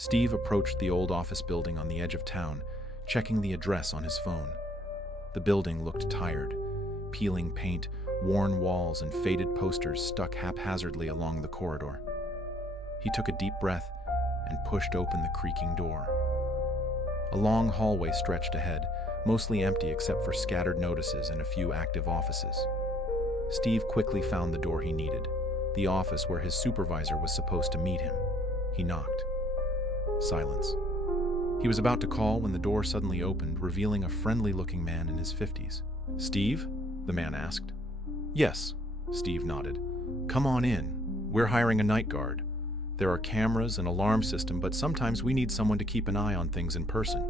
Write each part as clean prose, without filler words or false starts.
Steve approached the old office building on the edge of town, checking the address on his phone. The building looked tired. Peeling paint, worn walls, and faded posters stuck haphazardly along the corridor. He took a deep breath and pushed open the creaking door. A long hallway stretched ahead, mostly empty except for scattered notices and a few active offices. Steve quickly found the door he needed, the office where his supervisor was supposed to meet him. He knocked. Silence. He was about to call when the door suddenly opened, revealing a friendly-looking man in his 50s. "Steve?" the man asked. "Yes," Steve nodded. "Come on in. We're hiring a night guard. There are cameras and alarm system, but sometimes we need someone to keep an eye on things in person."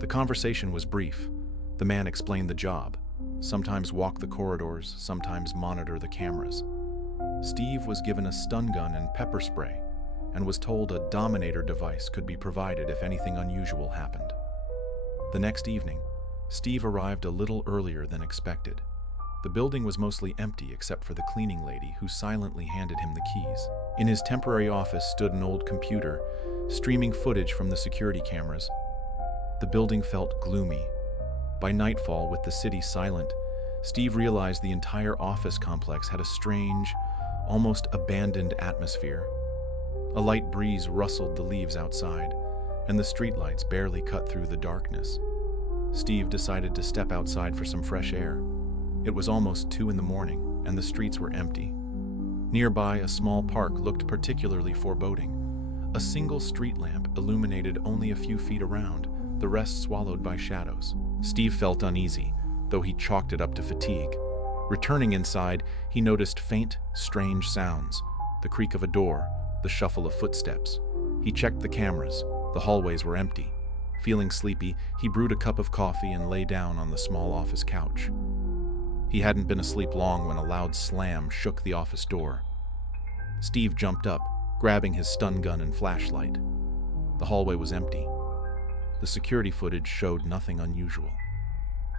The conversation was brief. The man explained the job. Sometimes walk the corridors, sometimes monitor the cameras. Steve was given a stun gun and pepper spray, and was told a Dominator device could be provided if anything unusual happened. The next evening, Steve arrived a little earlier than expected. The building was mostly empty except for the cleaning lady, who silently handed him the keys. In his temporary office stood an old computer, streaming footage from the security cameras. The building felt gloomy. By nightfall, with the city silent, Steve realized the entire office complex had a strange, almost abandoned atmosphere. A light breeze rustled the leaves outside, and the streetlights barely cut through the darkness. Steve decided to step outside for some fresh air. It was almost 2 a.m, and the streets were empty. Nearby, a small park looked particularly foreboding. A single street lamp illuminated only a few feet around, the rest swallowed by shadows. Steve felt uneasy, though he chalked it up to fatigue. Returning inside, he noticed faint, strange sounds, the creak of a door, the shuffle of footsteps. He checked the cameras. The hallways were empty. Feeling sleepy, he brewed a cup of coffee and lay down on the small office couch. He hadn't been asleep long when a loud slam shook the office door. Steve jumped up, grabbing his stun gun and flashlight. The hallway was empty. The security footage showed nothing unusual.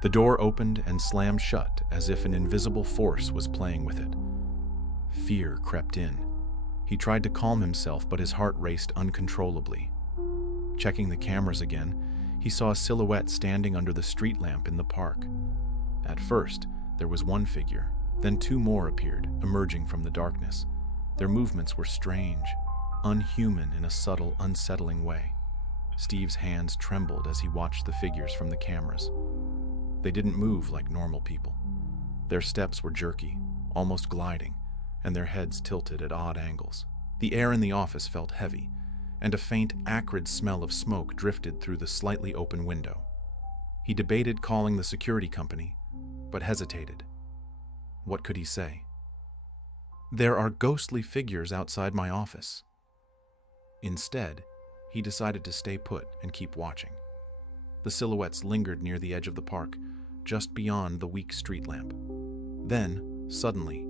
The door opened and slammed shut as if an invisible force was playing with it. Fear crept in. He tried to calm himself, but his heart raced uncontrollably. Checking the cameras again, he saw a silhouette standing under the street lamp in the park. At first, there was one figure, then 2 more appeared, emerging from the darkness. Their movements were strange, unhuman in a subtle, unsettling way. Steve's hands trembled as he watched the figures from the cameras. They didn't move like normal people. Their steps were jerky, almost gliding, and their heads tilted at odd angles. The air in the office felt heavy, and a faint, acrid smell of smoke drifted through the slightly open window. He debated calling the security company, but hesitated. What could he say? "There are ghostly figures outside my office." Instead, he decided to stay put and keep watching. The silhouettes lingered near the edge of the park, just beyond the weak street lamp. Then, suddenly,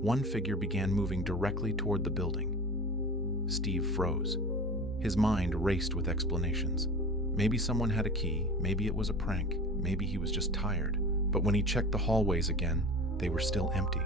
one figure began moving directly toward the building. Steve froze. His mind raced with explanations. Maybe someone had a key, maybe it was a prank, maybe he was just tired. But when he checked the hallways again, they were still empty.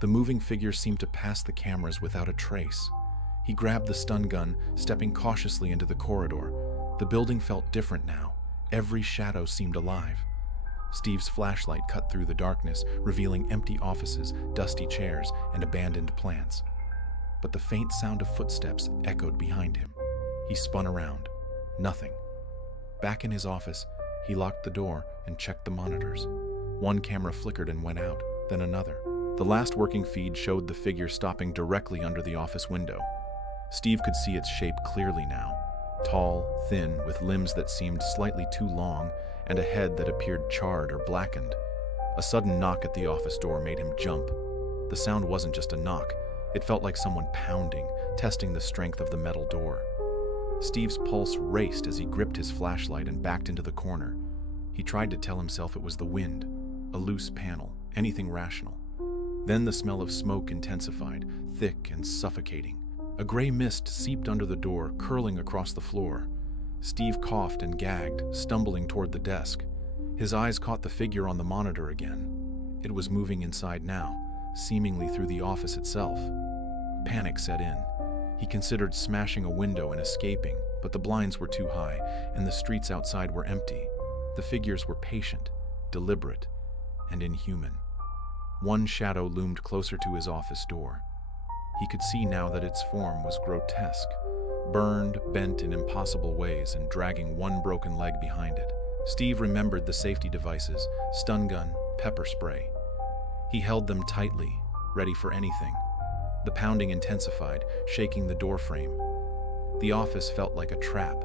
The moving figure seemed to pass the cameras without a trace. He grabbed the stun gun, stepping cautiously into the corridor. The building felt different now. Every shadow seemed alive. Steve's flashlight cut through the darkness, revealing empty offices, dusty chairs, and abandoned plants. But the faint sound of footsteps echoed behind him. He spun around. Nothing. Back in his office, he locked the door and checked the monitors. One camera flickered and went out, then another. The last working feed showed the figure stopping directly under the office window. Steve could see its shape clearly now. Tall, thin, with limbs that seemed slightly too long, and a head that appeared charred or blackened. A sudden knock at the office door made him jump. The sound wasn't just a knock. It felt like someone pounding, testing the strength of the metal door. Steve's pulse raced as he gripped his flashlight and backed into the corner. He tried to tell himself it was the wind, a loose panel, anything rational. Then the smell of smoke intensified, thick and suffocating. A gray mist seeped under the door, curling across the floor. Steve coughed and gagged, stumbling toward the desk. His eyes caught the figure on the monitor again. It was moving inside now, seemingly through the office itself. Panic set in. He considered smashing a window and escaping, but the blinds were too high, and the streets outside were empty. The figures were patient, deliberate, and inhuman. One shadow loomed closer to his office door. He could see now that its form was grotesque, burned, bent in impossible ways, and dragging one broken leg behind it. Steve remembered the safety devices, stun gun, pepper spray. He held them tightly, ready for anything. The pounding intensified, shaking the doorframe. The office felt like a trap,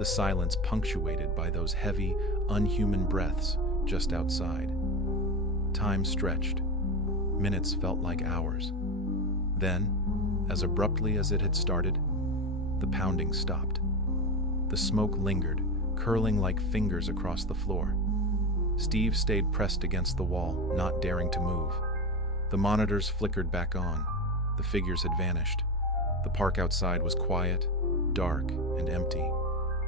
the silence punctuated by those heavy, unhuman breaths just outside. Time stretched. Minutes felt like hours. Then, as abruptly as it had started, the pounding stopped. The smoke lingered, curling like fingers across the floor. Steve stayed pressed against the wall, not daring to move. The monitors flickered back on. The figures had vanished. The park outside was quiet, dark, and empty.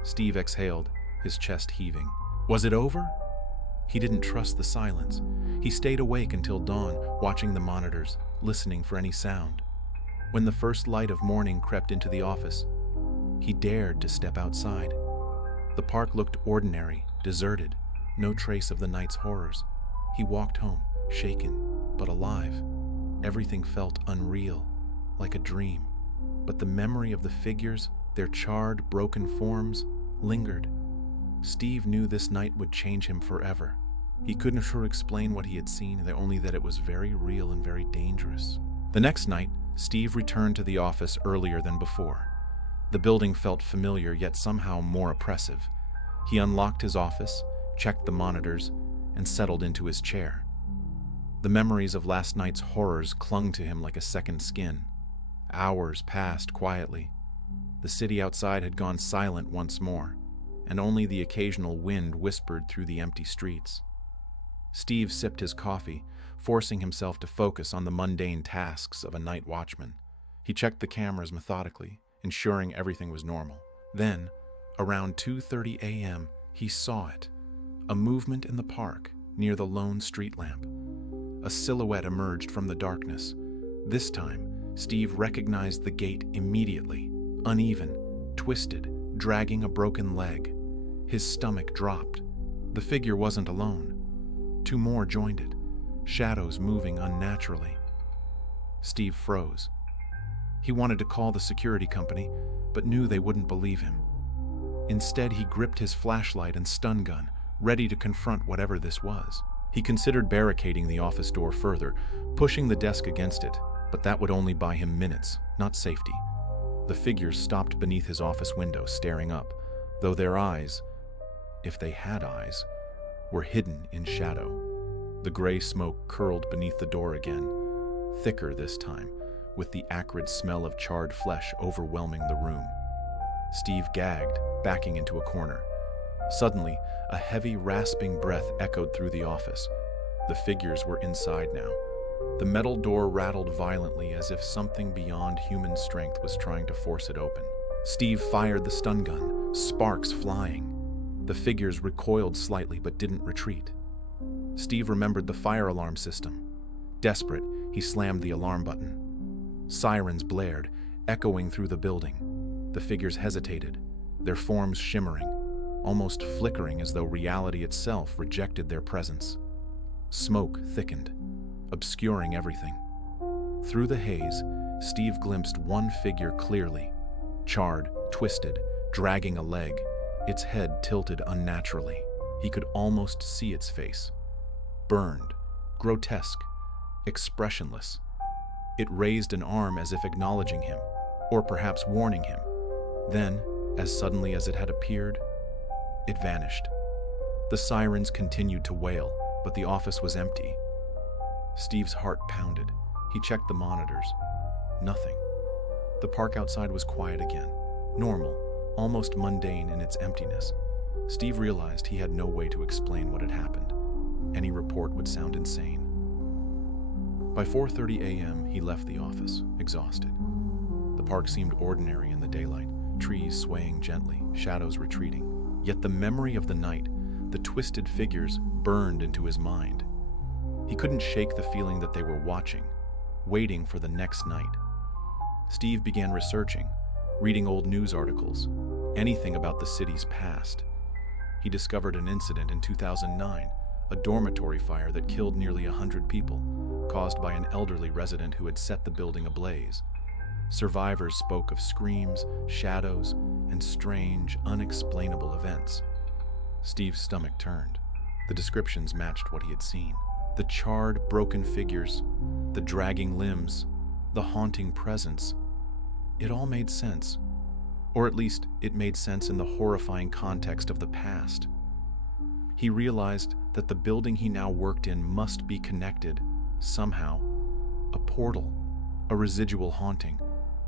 Steve exhaled, his chest heaving. Was it over? He didn't trust the silence. He stayed awake until dawn, watching the monitors, listening for any sound. When the first light of morning crept into the office, he dared to step outside. The park looked ordinary, deserted, no trace of the night's horrors. He walked home, shaken, but alive. Everything felt unreal, like a dream. But the memory of the figures, their charred, broken forms, lingered. Steve knew this night would change him forever. He couldn't sure explain what he had seen, only that it was very real and very dangerous. The next night, Steve returned to the office earlier than before. The building felt familiar, yet somehow more oppressive. He unlocked his office, checked the monitors, and settled into his chair. The memories of last night's horrors clung to him like a second skin. Hours passed quietly. The city outside had gone silent once more, and only the occasional wind whispered through the empty streets. Steve sipped his coffee, forcing himself to focus on the mundane tasks of a night watchman. He checked the cameras methodically, ensuring everything was normal. Then, around 2:30 a.m., he saw it. A movement in the park, near the lone street lamp. A silhouette emerged from the darkness. This time, Steve recognized the gait immediately. Uneven, twisted, dragging a broken leg. His stomach dropped. The figure wasn't alone. Two more joined it, shadows moving unnaturally. Steve froze. He wanted to call the security company, but knew they wouldn't believe him. Instead, he gripped his flashlight and stun gun, ready to confront whatever this was. He considered barricading the office door further, pushing the desk against it, but that would only buy him minutes, not safety. The figures stopped beneath his office window, staring up, though their eyes, if they had eyes, were hidden in shadow. The gray smoke curled beneath the door again, thicker this time, with the acrid smell of charred flesh overwhelming the room. Steve gagged, backing into a corner. Suddenly, a heavy, rasping breath echoed through the office. The figures were inside now. The metal door rattled violently as if something beyond human strength was trying to force it open. Steve fired the stun gun, sparks flying. The figures recoiled slightly but didn't retreat. Steve remembered the fire alarm system. Desperate, he slammed the alarm button. Sirens blared, echoing through the building. The figures hesitated, their forms shimmering, almost flickering as though reality itself rejected their presence. Smoke thickened, obscuring everything. Through the haze, Steve glimpsed one figure clearly, charred, twisted, dragging a leg, its head tilted unnaturally. He could almost see its face. Burned, grotesque, expressionless. It raised an arm as if acknowledging him, or perhaps warning him. Then, as suddenly as it had appeared, it vanished. The sirens continued to wail, but the office was empty. Steve's heart pounded. He checked the monitors. Nothing. The park outside was quiet again, normal, almost mundane in its emptiness. Steve realized he had no way to explain what had happened. Any report would sound insane. By 4:30 a.m., he left the office, exhausted. The park seemed ordinary in the daylight, trees swaying gently, shadows retreating. Yet the memory of the night, the twisted figures, burned into his mind. He couldn't shake the feeling that they were watching, waiting for the next night. Steve began researching, reading old news articles, anything about the city's past. He discovered an incident in 2009, a dormitory fire that killed nearly 100 people, caused by an elderly resident who had set the building ablaze. Survivors spoke of screams, shadows, and strange, unexplainable events. Steve's stomach turned. The descriptions matched what he had seen. The charred, broken figures, the dragging limbs, the haunting presence. It all made sense. Or at least, it made sense in the horrifying context of the past. He realized that the building he now worked in must be connected, somehow. A portal, a residual haunting,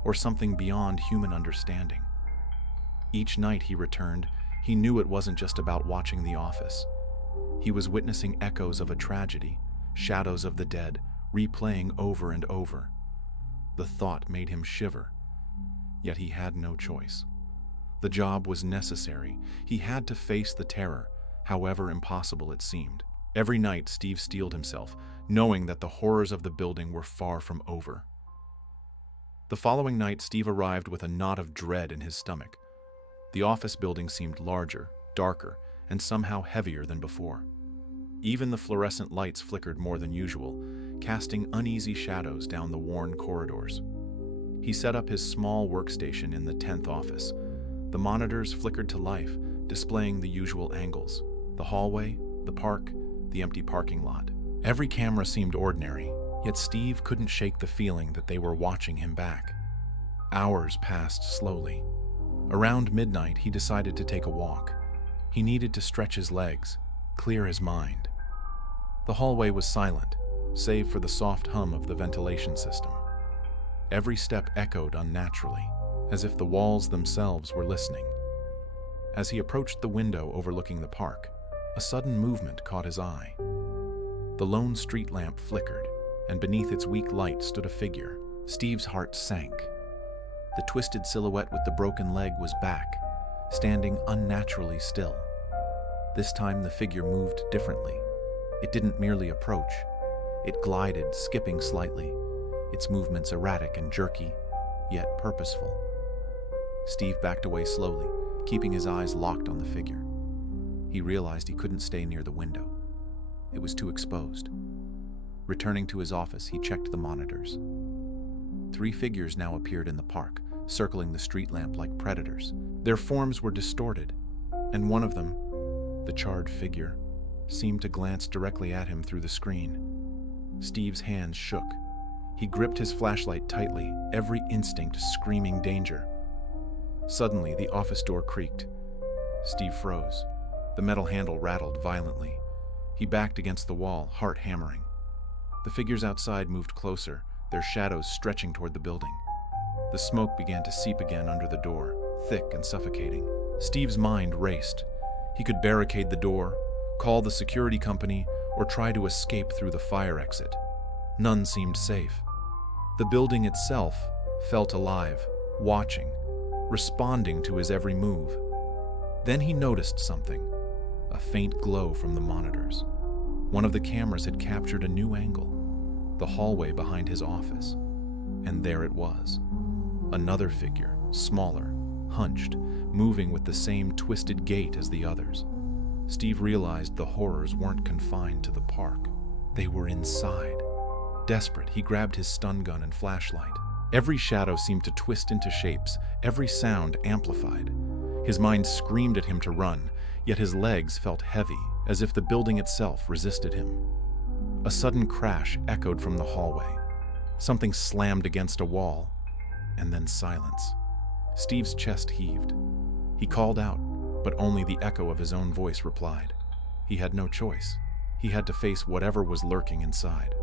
or something beyond human understanding. Each night he returned, he knew it wasn't just about watching The Office. He was witnessing echoes of a tragedy, shadows of the dead, replaying over and over. The thought made him shiver. Yet he had no choice. The job was necessary. He had to face the terror, however impossible it seemed. Every night, Steve steeled himself, knowing that the horrors of the building were far from over. The following night, Steve arrived with a knot of dread in his stomach. The office building seemed larger, darker, and somehow heavier than before. Even the fluorescent lights flickered more than usual, casting uneasy shadows down the worn corridors. He set up his small workstation in the 10th office. The monitors flickered to life, displaying the usual angles: the hallway, the park, the empty parking lot. Every camera seemed ordinary, yet Steve couldn't shake the feeling that they were watching him back. Hours passed slowly. Around midnight, he decided to take a walk. He needed to stretch his legs, clear his mind. The hallway was silent, save for the soft hum of the ventilation system. Every step echoed unnaturally, as if the walls themselves were listening. As he approached the window overlooking the park, a sudden movement caught his eye. The lone street lamp flickered, and beneath its weak light stood a figure. Steve's heart sank. The twisted silhouette with the broken leg was back, standing unnaturally still. This time the figure moved differently. It didn't merely approach. It glided, skipping slightly, its movements erratic and jerky, yet purposeful. Steve backed away slowly, keeping his eyes locked on the figure. He realized he couldn't stay near the window. It was too exposed. Returning to his office, he checked the monitors. 3 figures now appeared in the park, circling the street lamp like predators. Their forms were distorted, and one of them, the charred figure, seemed to glance directly at him through the screen. Steve's hands shook. He gripped his flashlight tightly, every instinct screaming danger. Suddenly, the office door creaked. Steve froze. The metal handle rattled violently. He backed against the wall, heart hammering. The figures outside moved closer, their shadows stretching toward the building. The smoke began to seep again under the door, thick and suffocating. Steve's mind raced. He could barricade the door, call the security company, or try to escape through the fire exit. None seemed safe. The building itself felt alive, watching, responding to his every move. Then he noticed something, a faint glow from the monitors. One of the cameras had captured a new angle, the hallway behind his office. And there it was. Another figure, smaller, hunched, moving with the same twisted gait as the others. Steve realized the horrors weren't confined to the park. They were inside. Desperate, he grabbed his stun gun and flashlight. Every shadow seemed to twist into shapes, every sound amplified. His mind screamed at him to run, yet his legs felt heavy, as if the building itself resisted him. A sudden crash echoed from the hallway. Something slammed against a wall, and then silence. Steve's chest heaved. He called out, but only the echo of his own voice replied. He had no choice. He had to face whatever was lurking inside.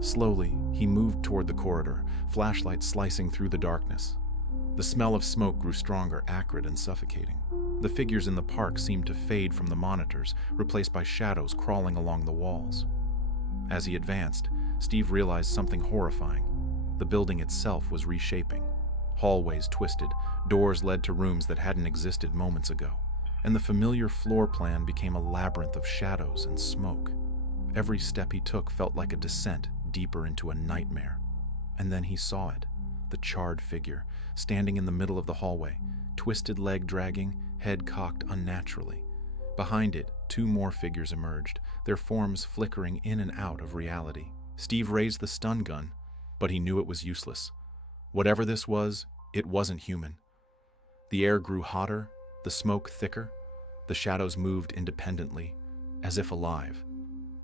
Slowly, he moved toward the corridor, flashlight slicing through the darkness. The smell of smoke grew stronger, acrid and suffocating. The figures in the park seemed to fade from the monitors, replaced by shadows crawling along the walls. As he advanced, Steve realized something horrifying. The building itself was reshaping. Hallways twisted, doors led to rooms that hadn't existed moments ago, and the familiar floor plan became a labyrinth of shadows and smoke. Every step he took felt like a descent deeper into a nightmare. And then he saw it, the charred figure, standing in the middle of the hallway, twisted leg dragging, head cocked unnaturally. Behind it, two more figures emerged, their forms flickering in and out of reality. Steve raised the stun gun, but he knew it was useless. Whatever this was, it wasn't human. The air grew hotter, the smoke thicker, the shadows moved independently, as if alive.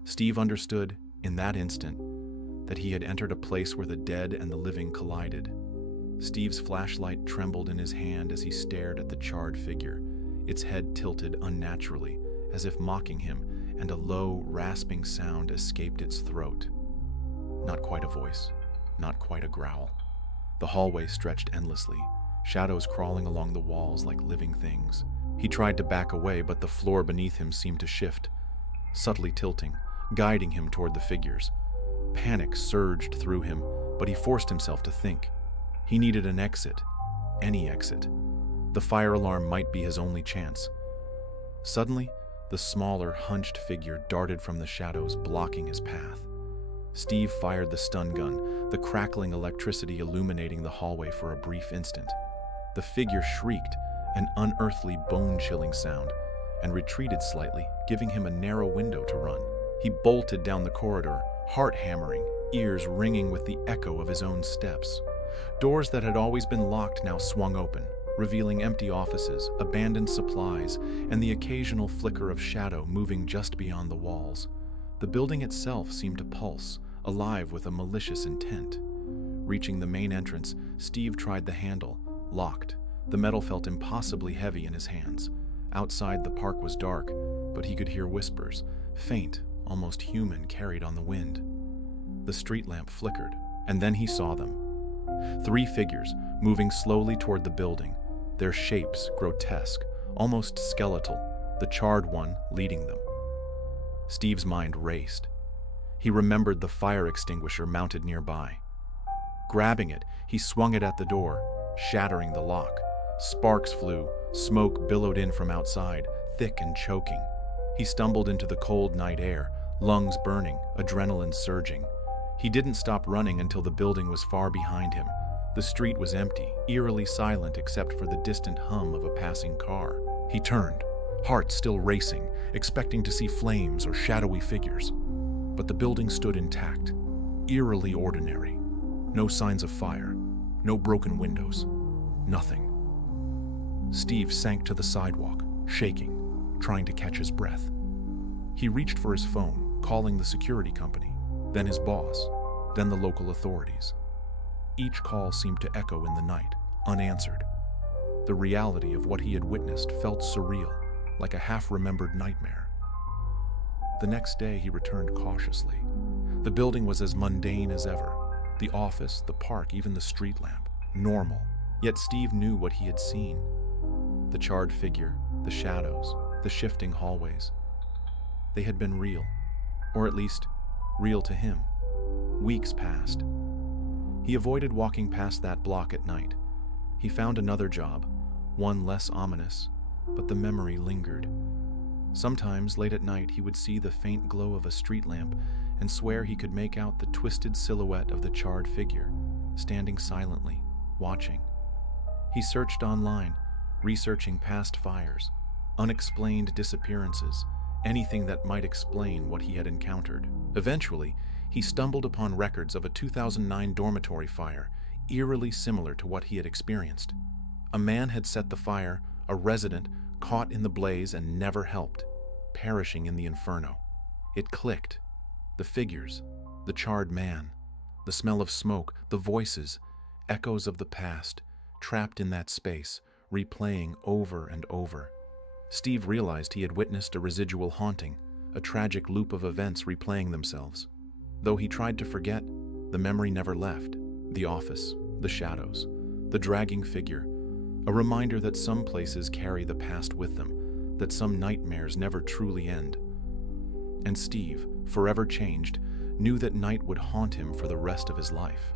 Steve understood, in that instant, that he had entered a place where the dead and the living collided. Steve's flashlight trembled in his hand as he stared at the charred figure, its head tilted unnaturally, as if mocking him, and a low, rasping sound escaped its throat. Not quite a voice, not quite a growl. The hallway stretched endlessly, shadows crawling along the walls like living things. He tried to back away, but the floor beneath him seemed to shift, subtly tilting, guiding him toward the figures. Panic surged through him, but he forced himself to think. He needed an exit, any exit. The fire alarm might be his only chance. Suddenly, the smaller, hunched figure darted from the shadows, blocking his path. Steve fired the stun gun, the crackling electricity illuminating the hallway for a brief instant. The figure shrieked, an unearthly, bone-chilling sound, and retreated slightly, giving him a narrow window to run. He bolted down the corridor, heart hammering, ears ringing with the echo of his own steps. Doors that had always been locked now swung open, revealing empty offices, abandoned supplies, and the occasional flicker of shadow moving just beyond the walls. The building itself seemed to pulse, alive with a malicious intent. Reaching the main entrance, Steve tried the handle, locked. The metal felt impossibly heavy in his hands. Outside, the park was dark, but he could hear whispers, faint, almost human, carried on the wind. The street lamp flickered, and then he saw them. 3 figures, moving slowly toward the building, their shapes grotesque, almost skeletal, the charred one leading them. Steve's mind raced. He remembered the fire extinguisher mounted nearby. Grabbing it, he swung it at the door, shattering the lock. Sparks flew, smoke billowed in from outside, thick and choking. He stumbled into the cold night air, lungs burning, adrenaline surging. He didn't stop running until the building was far behind him. The street was empty, eerily silent except for the distant hum of a passing car. He turned, heart still racing, expecting to see flames or shadowy figures. But the building stood intact, eerily ordinary. No signs of fire, no broken windows, nothing. Steve sank to the sidewalk, shaking, trying to catch his breath. He reached for his phone, calling the security company, then his boss, then the local authorities. Each call seemed to echo in the night, unanswered. The reality of what he had witnessed felt surreal, like a half-remembered nightmare. The next day, he returned cautiously. The building was as mundane as ever. The office, the park, even the street lamp. Normal. Yet Steve knew what he had seen. The charred figure, the shadows, the shifting hallways. They had been real, or at least, real to him. Weeks passed. He avoided walking past that block at night. He found another job, one less ominous, but the memory lingered. Sometimes, late at night, he would see the faint glow of a street lamp and swear he could make out the twisted silhouette of the charred figure, standing silently, watching. He searched online, researching past fires, unexplained disappearances, anything that might explain what he had encountered. Eventually, he stumbled upon records of a 2009 dormitory fire, eerily similar to what he had experienced. A man had set the fire, a resident, caught in the blaze and never helped, perishing in the inferno. It clicked. The figures, the charred man, the smell of smoke, the voices, echoes of the past, trapped in that space, replaying over and over. Steve realized he had witnessed a residual haunting, a tragic loop of events replaying themselves. Though he tried to forget, the memory never left. The office, the shadows, the dragging figure, a reminder that some places carry the past with them, that some nightmares never truly end. And Steve, forever changed, knew that night would haunt him for the rest of his life.